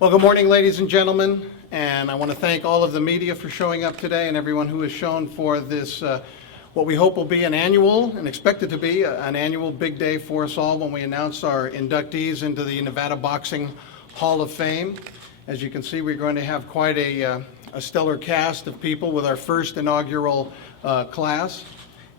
Well, good morning, ladies and gentlemen, and I want to thank all of the media for showing up today and everyone who has shown for this, what we hope will be an annual and expected to be an annual big day for us all when we announce our inductees into the Nevada Boxing Hall of Fame. As you can see, we're going to have quite a stellar cast of people with our first inaugural class,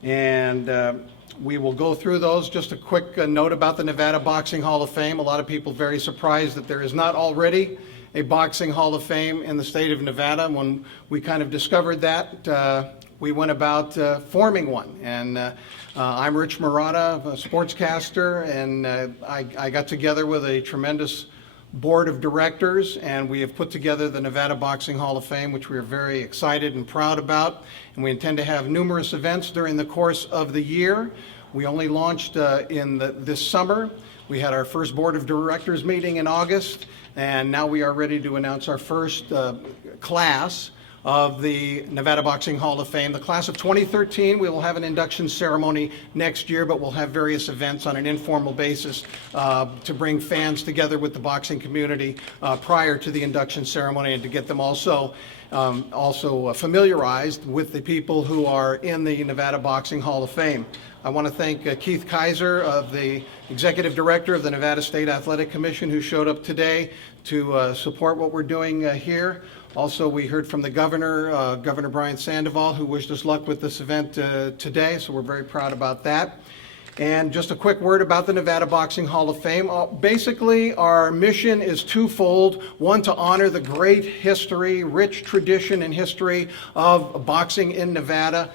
and we will go through those. Just a quick note about the Nevada Boxing Hall of Fame. A lot of people very surprised that there is not already a Boxing Hall of Fame in the state of Nevada. When we kind of discovered that, we went about forming one. And I'm Rich Murata, a sportscaster, and I got together with a tremendous board of directors, and we have put together the Nevada Boxing Hall of Fame, which we are very excited and proud about. And we intend to have numerous events during the course of the year. We only launched this summer. We had our first board of directors meeting in August, and now we are ready to announce our first class of the Nevada Boxing Hall of Fame. The class of 2013, we will have an induction ceremony next year, but we'll have various events on an informal basis to bring fans together with the boxing community prior to the induction ceremony, and to get them also familiarized with the people who are in the Nevada Boxing Hall of Fame. I want to thank Keith Kaiser, the Executive Director of the Nevada State Athletic Commission, who showed up today to support what we're doing here. Also, we heard from the Governor, Governor Brian Sandoval, who wished us luck with this event today, so we're very proud about that. And just a quick word about the Nevada Boxing Hall of Fame. Basically, our mission is twofold. One, to honor the great history, rich tradition and history of boxing in Nevada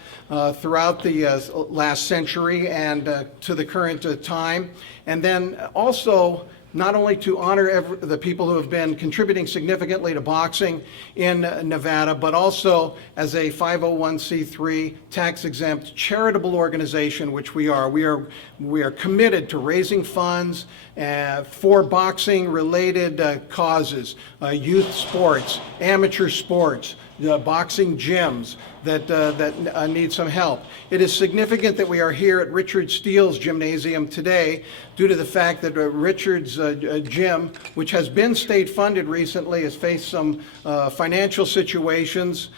throughout the last century and to the current time. And then also, not only to honor the people who have been contributing significantly to boxing in Nevada, but also as a 501c3 tax-exempt charitable organization, which we are. We are committed to raising funds for boxing-related causes, youth sports, amateur sports, boxing gyms that need some help. It is significant that we are here at Richard Steele's gymnasium today due to the fact that Richard's gym, which has been state funded recently, has faced some financial situations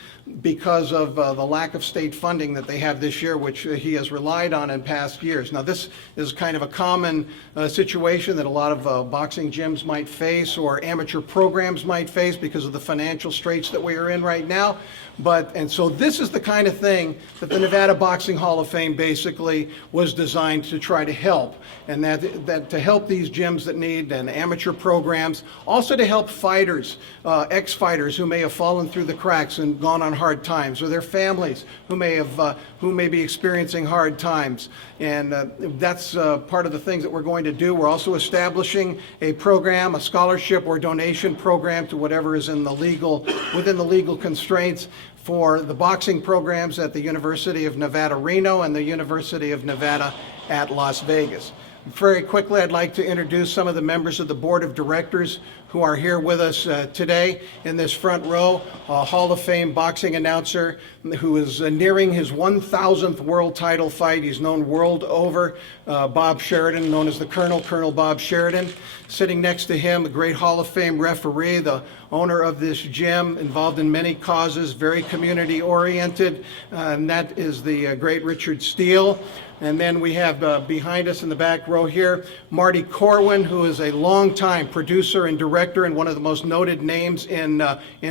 because of the lack of state funding that they have this year, which he has relied on in past years. Now, this is kind of a common situation that a lot of boxing gyms might face, or amateur programs might face, because of the financial straits that we are in right now. And so this is the kind of thing that the Nevada Boxing Hall of Fame basically was designed to try to help, and that to help these gyms that need, and amateur programs, also to help fighters, ex-fighters who may have fallen through the cracks and gone on hard times, or their families who may be experiencing hard times. And that's part of the things that we're going to do. We're also establishing a program, a scholarship or donation program to whatever is within the legal constraints for the boxing programs at the University of Nevada, Reno, and the University of Nevada at Las Vegas. Very quickly, I'd like to introduce some of the members of the Board of Directors who are here with us today. In this front row, a Hall of Fame boxing announcer who is nearing his 1,000th world title fight. He's known world over, Bob Sheridan, known as the Colonel Bob Sheridan. Sitting next to him, the great Hall of Fame referee, the owner of this gym, involved in many causes, very community-oriented, and that is the great Richard Steele. And then we have behind us in the back row here, Marty Corwin, who is a longtime producer and director and one of the most noted names in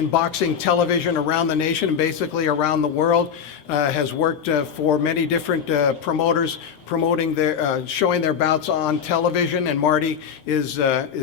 boxing television around the nation and basically around the world. Has worked for many different promoters, showing their bouts on television, and Marty is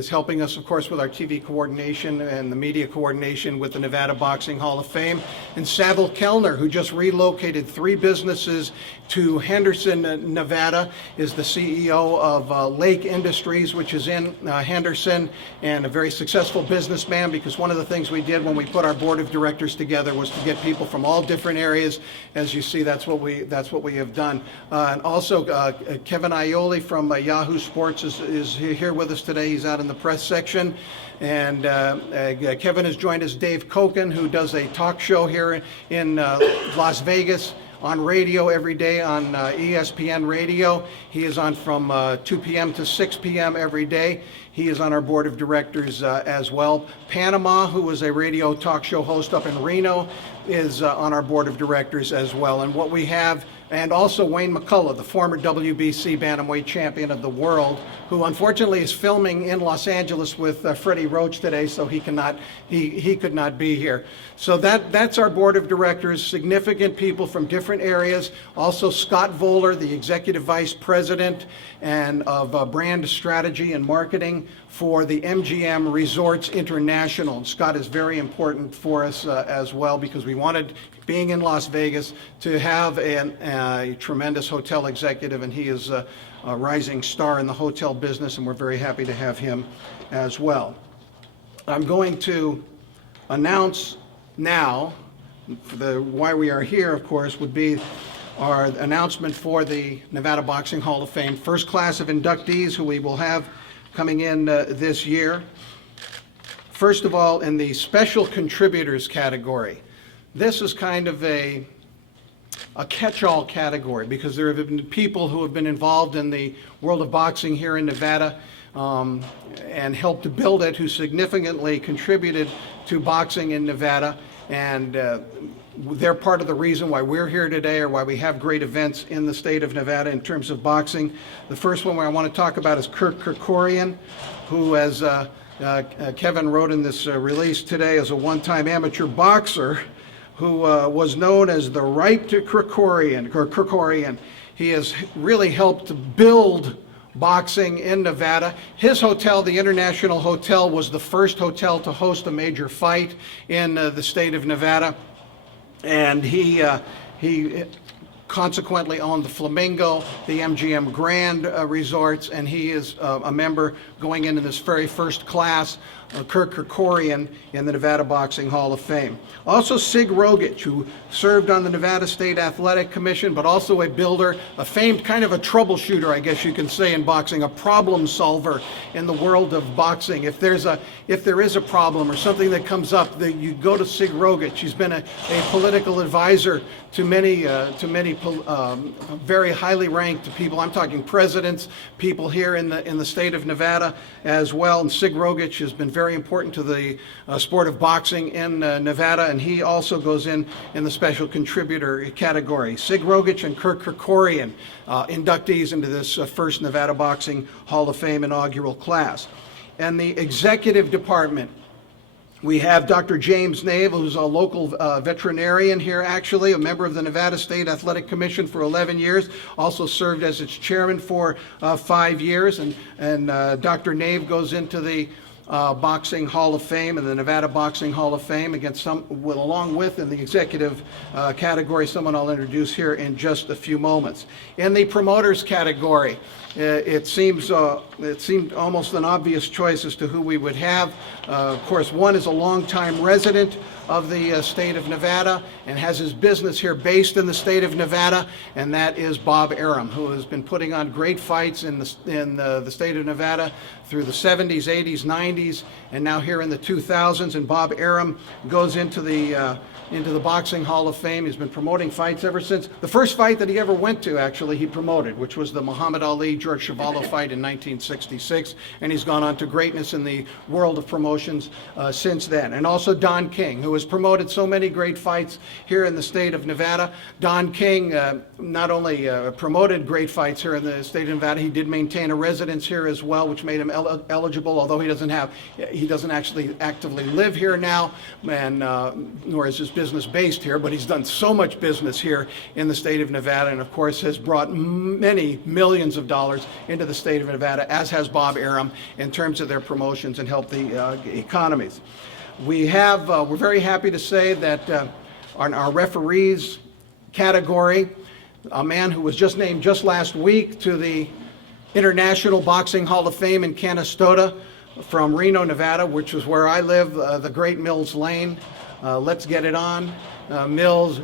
helping us, of course, with our TV coordination and the media coordination with the Nevada Boxing Hall of Fame. And Saville Kellner, who just relocated 3 businesses to Henderson, Nevada, is the CEO of Lake Industries, which is in Henderson, and a very successful businessman, because one of the things we did when we put our board of directors together was to get people from all different areas. As you see, that's what we have done. And also, Kevin Aioli from Yahoo Sports is here with us today. He's out in the press section. And Kevin has joined us. Dave Koken, who does a talk show here in Las Vegas, on radio every day on ESPN radio. He is on from 2 p.m. to 6 p.m. every day. He is on our board of directors as well. Panama, who was a radio talk show host up in Reno, is on our board of directors as well. And what we have, and also Wayne McCullough, the former WBC bantamweight champion of the world, who unfortunately is filming in Los Angeles with Freddie Roach today, so he could not be here. So that's our board of directors, significant people from different areas. Also Scott Voller, the executive vice president and of brand strategy and marketing for the MGM Resorts International. And Scott is very important for us as well, because we wanted, being in Las Vegas, to have a tremendous hotel executive, and he is a rising star in the hotel business, and we're very happy to have him as well. I'm going to announce now, why we are here, of course, would be our announcement for the Nevada Boxing Hall of Fame first class of inductees, who we will have coming in this year. First of all, in the special contributors category, this is kind of a catch-all category, because there have been people who have been involved in the world of boxing here in Nevada and helped to build it, who significantly contributed to boxing in Nevada, and they're part of the reason why we're here today, or why we have great events in the state of Nevada in terms of boxing. The first one I want to talk about is Kurt Krikorian, who, as Kevin wrote in this release today, is a one-time amateur boxer who was known as the Right to Krikorian. He has really helped to build boxing in Nevada. His hotel, the International Hotel, was the first hotel to host a major fight in the state of Nevada. And he consequently owned the Flamingo, the MGM Grand Resorts, and he is a member going into this very first class, Kurt Krikorian, in the Nevada Boxing Hall of Fame. Also Sig Rogic, who served on the Nevada State Athletic Commission, but also a builder, a famed kind of a troubleshooter, I guess you can say, in boxing, a problem solver in the world of boxing. If there is a problem or something that comes up, you go to Sig Rogic. He's been a political advisor to many very highly ranked people. I'm talking presidents, people here in the state of Nevada as well. And Sig Rogic has been very important to the sport of boxing in Nevada, and he also goes in the special contributor category. Sig Rogic and Kurt Krikorian, inductees into this first Nevada Boxing Hall of Fame inaugural class. And the executive department, we have Dr. James Nave, who's a local veterinarian here, actually, a member of the Nevada State Athletic Commission for 11 years, also served as its chairman for 5 years. And Dr. Nave goes into the Boxing Hall of Fame and the Nevada Boxing Hall of Fame along with in the executive category, someone I'll introduce here in just a few moments. In the promoters category, it seemed almost an obvious choice as to who we would have. Of course, one is a longtime resident of the state of Nevada and has his business here based in the state of Nevada, and that is Bob Arum, who has been putting on great fights in the state of Nevada through the 70s, 80s, 90s, and now here in the 2000s. And Bob Arum goes into the Boxing Hall of Fame. He's been promoting fights ever since. The first fight that he ever went to, actually, he promoted, which was the Muhammad Ali-George Chuvalo fight in 1966, and he's gone on to greatness in the world of promotions since then. And also Don King, who has promoted so many great fights here in the state of Nevada. Don King not only promoted great fights here in the state of Nevada, he did maintain a residence here as well, which made him eligible, although he doesn't actually actively live here now, and nor is his business based here, but he's done so much business here in the state of Nevada, and of course has brought many millions of dollars into the state of Nevada, as has Bob Arum, in terms of their promotions and help the economies. We're very happy to say that on our referees category, a man who was just named just last week to the International Boxing Hall of Fame in Canastota from Reno, Nevada, which is where I live, the great Mills Lane. Let's get it on.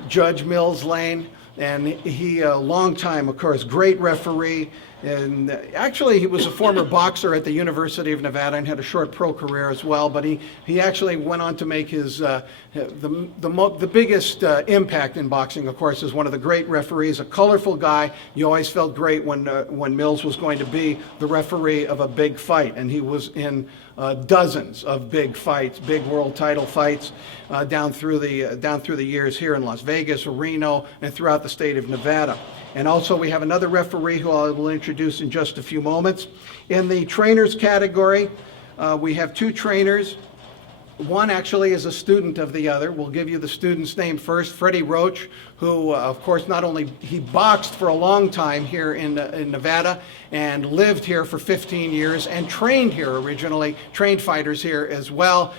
Judge Mills Lane. And he, a long time, of course, great referee, And actually, he was a former boxer at the University of Nevada and had a short pro career as well. But he actually went on to make his the biggest impact in boxing, of course, as one of the great referees. A colorful guy. You always felt great when Mills was going to be the referee of a big fight, and he was in dozens of big fights, big world title fights down through the years here in Las Vegas, Reno, and throughout the state of Nevada. And also we have another referee who I will introduce in just a few moments. In the trainers category, we have two trainers. One actually is a student of the other. We'll give you the student's name first, Freddie Roach, who, of course, not only he boxed for a long time here in Nevada and lived here for 15 years and trained here originally, trained fighters here as well.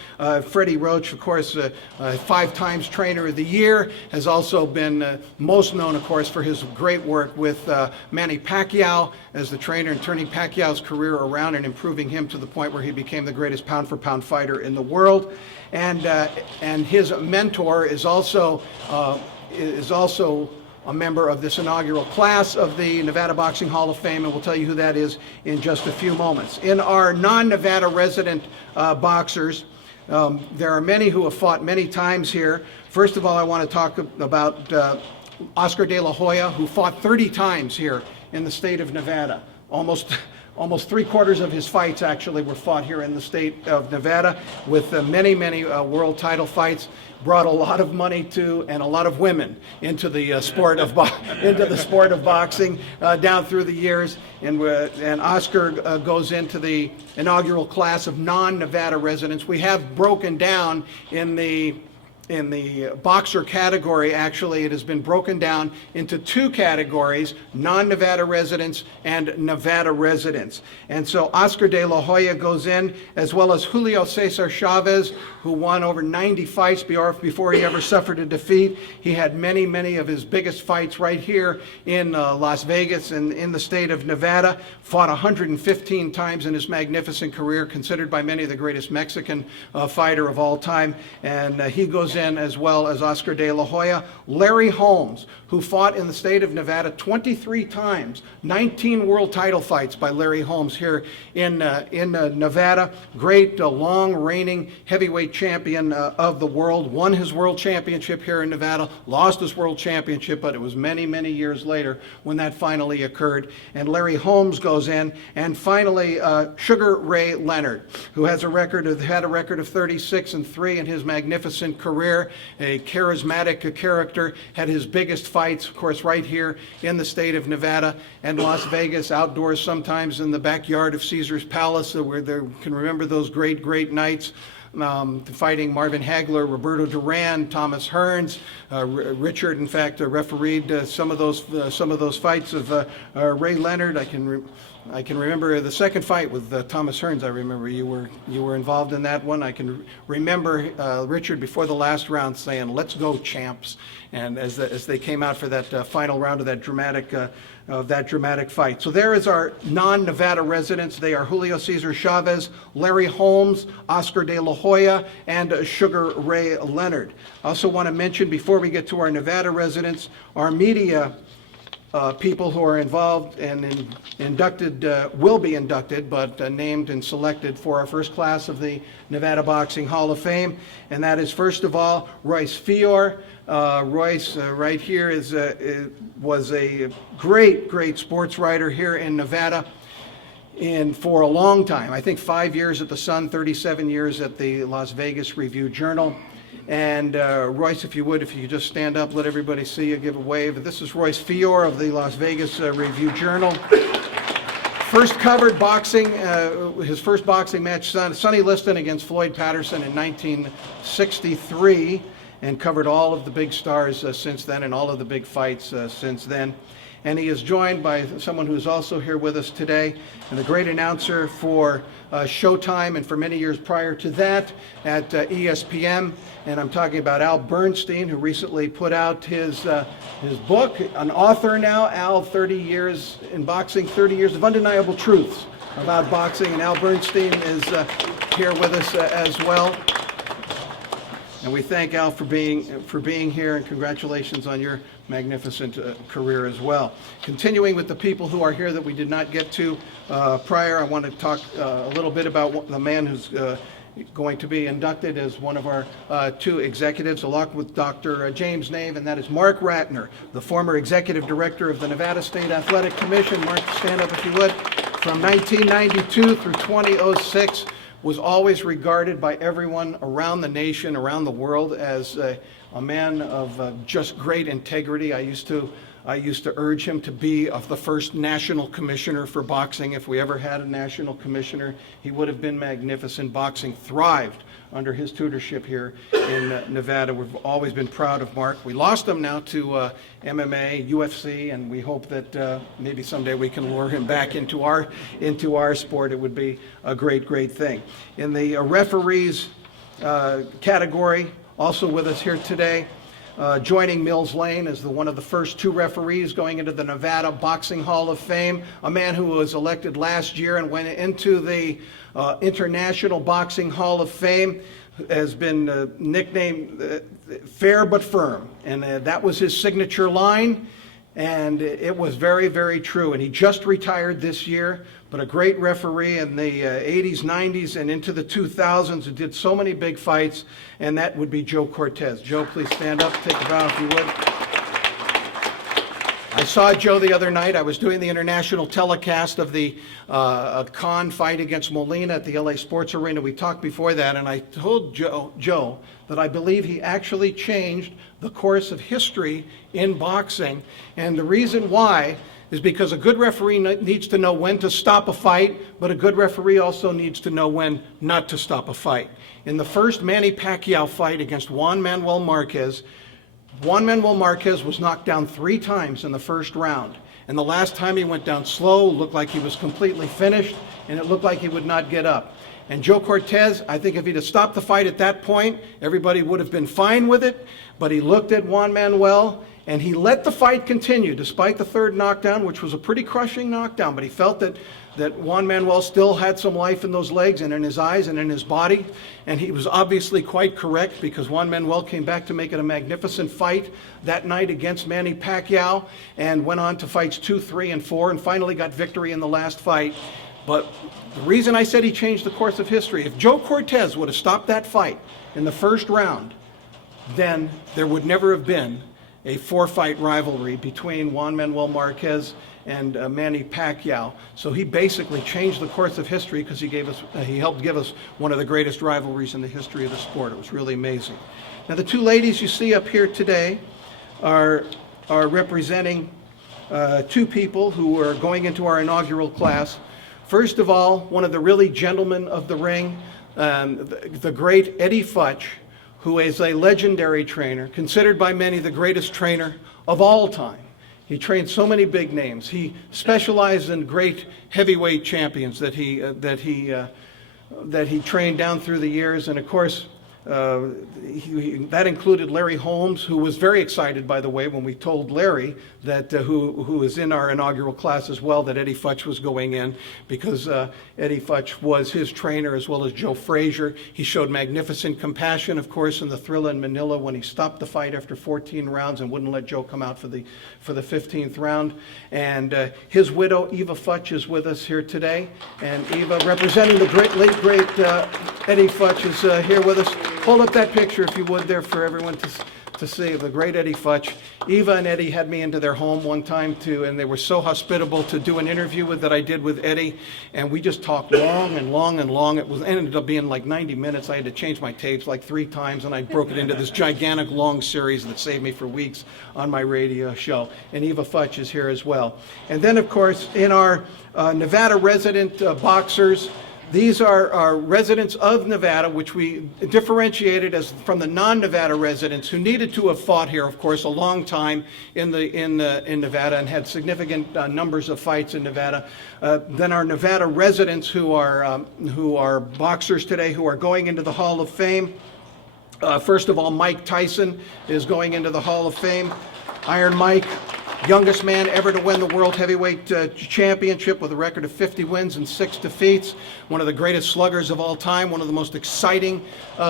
Freddie Roach, of course, 5 times Trainer of the Year, has also been most known, of course, for his great work with Manny Pacquiao as the trainer and turning Pacquiao's career around and improving him to the point where he became the greatest pound-for-pound fighter in the world. And his mentor is also a member of this inaugural class of the Nevada Boxing Hall of Fame, and we'll tell you who that is in just a few moments. In our non-Nevada resident boxers, there are many who have fought many times here. First of all, I want to talk about Oscar De La Hoya, who fought 30 times here in the state of Nevada. Almost 3/4 of his fights actually were fought here in the state of Nevada, with many world title fights. Brought a lot of money to and a lot of women into the sport of boxing down through the years. And Oscar goes into the inaugural class of non-Nevada residents. We have broken down in the boxer category. Actually, it has been broken down into 2 categories: non-Nevada residents and Nevada residents. And so Oscar De La Hoya goes in, as well as Julio Cesar Chavez, who won over 90 fights before he ever suffered a defeat. He had many of his biggest fights right here in Las Vegas and in the state of Nevada. Fought 115 times in his magnificent career, considered by many the greatest Mexican fighter of all time. And he goes in, as well as Oscar De La Hoya. Larry Holmes, who fought in the state of Nevada 23 times, 19 world title fights by Larry Holmes here in Nevada. Great long reigning heavyweight champion of the world. Won his world championship here in Nevada, lost his world championship, but it was many years later when that finally occurred. And Larry Holmes goes in. And finally, Sugar Ray Leonard, who had a record of 36-3 in his magnificent career. A charismatic character, had his biggest fights, of course, right here in the state of Nevada and Las Vegas, outdoors sometimes in the backyard of Caesar's Palace, where they can remember those great nights. Fighting Marvin Hagler, Roberto Duran, Thomas Hearns. Richard, in fact, refereed some of those fights of Ray Leonard. I can remember the second fight with Thomas Hearns. I remember you were involved in that one. I can remember Richard before the last round saying, "Let's go, champs!" And as they came out for that final round of that dramatic fight. So there is our non-Nevada residents. They are Julio Cesar Chavez, Larry Holmes, Oscar De La Hoya, and Sugar Ray Leonard. I also want to mention, before we get to our Nevada residents, our media people who are involved and inducted, will be inducted, but named and selected for our first class of the Nevada Boxing Hall of Fame. And that is, first of all, Royce Fior. Royce, right here, was a great sports writer here in Nevada. And for a long time, I think 5 years at the Sun, 37 years at the Las Vegas Review-Journal. And Royce, if you could just stand up, let everybody see you, give a wave. This is Royce Fior of the Las Vegas Review-Journal. First covered boxing, his first boxing match, Sonny Liston against Floyd Patterson in 1963, and covered all of the big stars since then and all of the big fights since then. And he is joined by someone who is also here with us today, and the great announcer for Showtime and for many years prior to that at ESPN. And I'm talking about Al Bernstein, who recently put out his book, an author now. Al, 30 years in boxing, 30 years of undeniable truths about boxing. And Al Bernstein is here with us as well. And we thank Al for being here, and congratulations on your magnificent career as well. Continuing with the people who are here that we did not get to prior, I want to talk a little bit about the man who's going to be inducted as one of our two executives, along with Dr. James Nave, and that is Mark Ratner, the former executive director of the Nevada State Athletic Commission. Mark, stand up if you would. From 1992 through 2006, was always regarded by everyone around the nation, around the world, as a man of just great integrity. I used to urge him to be the first national commissioner for boxing. If we ever had a national commissioner, he would have been magnificent. Boxing thrived under his tutorship here in Nevada. We've always been proud of Mark. We lost him now to MMA, UFC, and we hope that maybe someday we can lure him back into our sport. It would be a great, great thing. In the referees category, also with us here today, joining Mills Lane as one of the first two referees going into the Nevada Boxing Hall of Fame, a man who was elected last year and went into the International Boxing Hall of Fame, has been nicknamed Fair But Firm, and that was his signature line, and it was very, very true. And he just retired this year, but a great referee in the 80s, 90s, and into the 2000s, who did so many big fights, and that would be Joe Cortez. Joe, please stand up, take a bow if you would. I saw Joe the other night. I was doing the international telecast of the Khan fight against Molina at the LA Sports Arena. We talked before that, and I told Joe that I believe he actually changed the course of history in boxing. And the reason why is because a good referee needs to know when to stop a fight, but a good referee also needs to know when not to stop a fight. In the first Manny Pacquiao fight against Juan Manuel Marquez was knocked down 3 times in the first round. And the last time he went down slow, looked like he was completely finished, and it looked like he would not get up. And Joe Cortez, I think if he'd have stopped the fight at that point, everybody would have been fine with it. But he looked at Juan Manuel, and he let the fight continue despite the third knockdown, which was a pretty crushing knockdown. But he felt that Juan Manuel still had some life in those legs and in his eyes and in his body. And he was obviously quite correct, because Juan Manuel came back to make it a magnificent fight that night against Manny Pacquiao, and went on to fights 2, 3, and 4, and finally got victory in the last fight. But the reason I said he changed the course of history, if Joe Cortez would have stopped that fight in the first round, then there would never have been a 4-fight rivalry between Juan Manuel Marquez and Manny Pacquiao. So he basically changed the course of history, because he helped give us one of the greatest rivalries in the history of the sport. It was really amazing. Now, the two ladies you see up here today are representing two people who are going into our inaugural class. First of all, one of the really gentlemen of the ring, the great Eddie Futch, who is a legendary trainer, considered by many the greatest trainer of all time. He trained so many big names. He specialized in great heavyweight champions that he trained down through the years, and of course, that included Larry Holmes, who was very excited, by the way, when we told Larry that who is in our inaugural class as well, that Eddie Futch was going in, because Eddie Futch was his trainer, as well as Joe Frazier. He showed magnificent compassion, of course, in the Thrilla in Manila, when he stopped the fight after 14 rounds and wouldn't let Joe come out for the 15th round. And his widow, Eva Futch, is with us here today. And Eva, representing the late great Eddie Futch, is here with us. Hold up that picture, if you would, there for everyone to see, of the great Eddie Futch. Eva and Eddie had me into their home one time and they were so hospitable to do an interview that I did with Eddie, and we just talked long and long and long. It ended up being like 90 minutes. I had to change my tapes like 3 times, and I broke it into this gigantic long series that saved me for weeks on my radio show. And Eva Futch is here as well. And then, of course, in our Nevada resident boxers, these are residents of Nevada, which we differentiated from the non-Nevada residents who needed to have fought here, of course, a long time in Nevada, and had significant numbers of fights in Nevada. Then our Nevada residents who are boxers today, who are going into the Hall of Fame. First of all, Mike Tyson is going into the Hall of Fame. Iron Mike youngest man ever to win the World Heavyweight Championship with a record of 50 wins and 6 defeats. One of the greatest sluggers of all time, one of the most exciting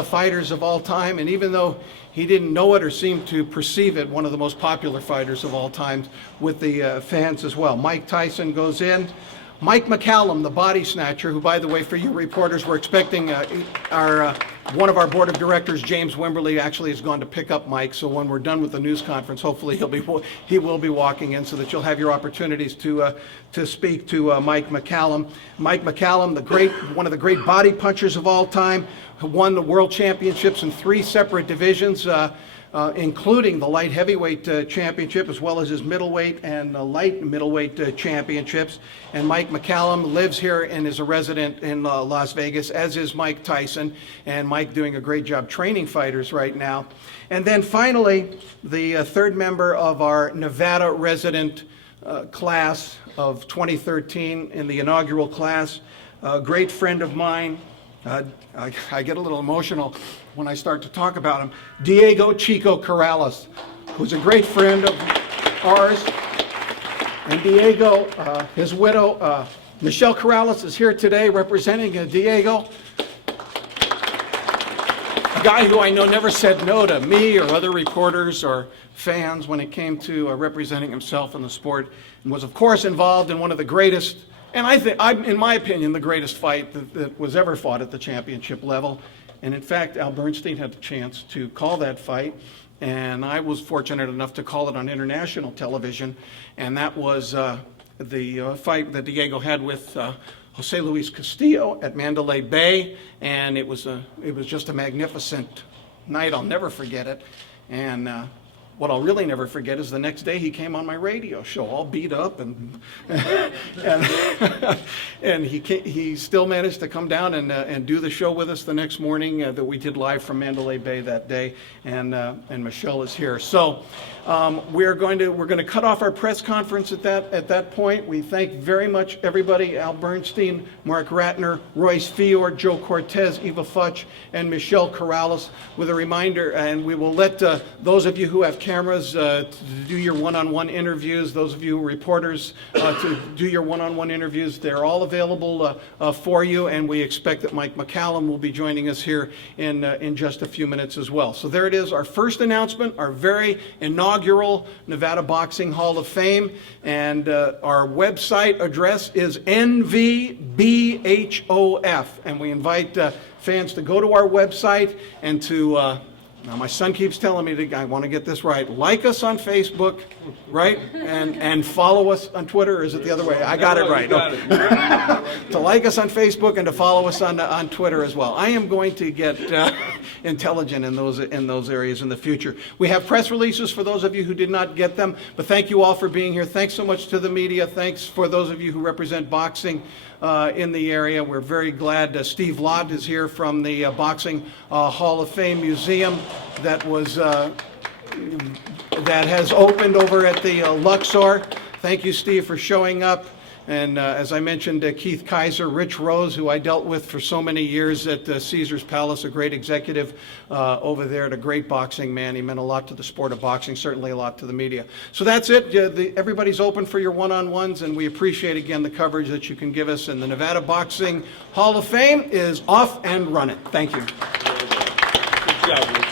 fighters of all time, and even though he didn't know it or seem to perceive it, one of the most popular fighters of all time with the fans as well. Mike Tyson goes in. Mike McCallum, the body snatcher, who, by the way, for you reporters, we're expecting one of our board of directors, James Wimberly, actually has gone to pick up Mike. So when we're done with the news conference, hopefully he will be walking in so that you'll have your opportunities to speak to Mike McCallum. Mike McCallum, one of the great body punchers of all time, who won the world championships in 3 separate divisions. Including the light heavyweight championship, as well as his middleweight and light middleweight championships. And Mike McCallum lives here and is a resident in Las Vegas, as is Mike Tyson. And Mike doing a great job training fighters right now. And then finally, the third member of our Nevada resident class of 2013 in the inaugural class, a great friend of mine. I get a little emotional when I start to talk about him. Diego Chico Corrales, who's a great friend of ours. And Diego, his widow, Michelle Corrales, is here today representing Diego. A guy who I know never said no to me or other reporters or fans when it came to representing himself in the sport, and was, of course, involved in one of the greatest, and in my opinion, the greatest fight that was ever fought at the championship level. And in fact, Al Bernstein had the chance to call that fight, and I was fortunate enough to call it on international television. And that was the fight that Diego had with Jose Luis Castillo at Mandalay Bay, and it was just a magnificent night. I'll never forget it. And what I'll really never forget is the next day he came on my radio show, all beat up, and he still managed to come down and do the show with us the next morning that we did live from Mandalay Bay that day, and Michelle is here. So we're going to cut off our press conference at that point. We thank very much everybody: Al Bernstein, Mark Ratner, Royce Fior, Joe Cortez, Eva Futch, and Michelle Corrales. With a reminder, and we will let those of you who have cameras to do your one-on-one interviews, those of you reporters to do your one-on-one interviews, they're all available for you, and we expect that Mike McCallum will be joining us here in just a few minutes as well. So there it is, our first announcement, our very inaugural Nevada Boxing Hall of Fame, and our website address is NVBHOF, and we invite fans to go to our website and to now my son keeps telling me I want to get this right. Like us on Facebook, right? And follow us on Twitter, or is it the other way? I got it right. To like us on Facebook and to follow us on Twitter as well. I am going to get intelligent in those areas in the future. We have press releases for those of you who did not get them, but thank you all for being here. Thanks so much to the media. Thanks for those of you who represent boxing in the area. We're very glad Steve Lott is here from the Boxing Hall of Fame Museum that has opened over at the Luxor. Thank you, Steve, for showing up. And as I mentioned, Keith Kaiser, Rich Rose, who I dealt with for so many years at Caesar's Palace, a great executive over there, and a great boxing man. He meant a lot to the sport of boxing, certainly a lot to the media. So that's it. Everybody's open for your one-on-ones, and we appreciate, again, the coverage that you can give us. And the Nevada Boxing Hall of Fame is off and running. Thank you. Good job, Rich.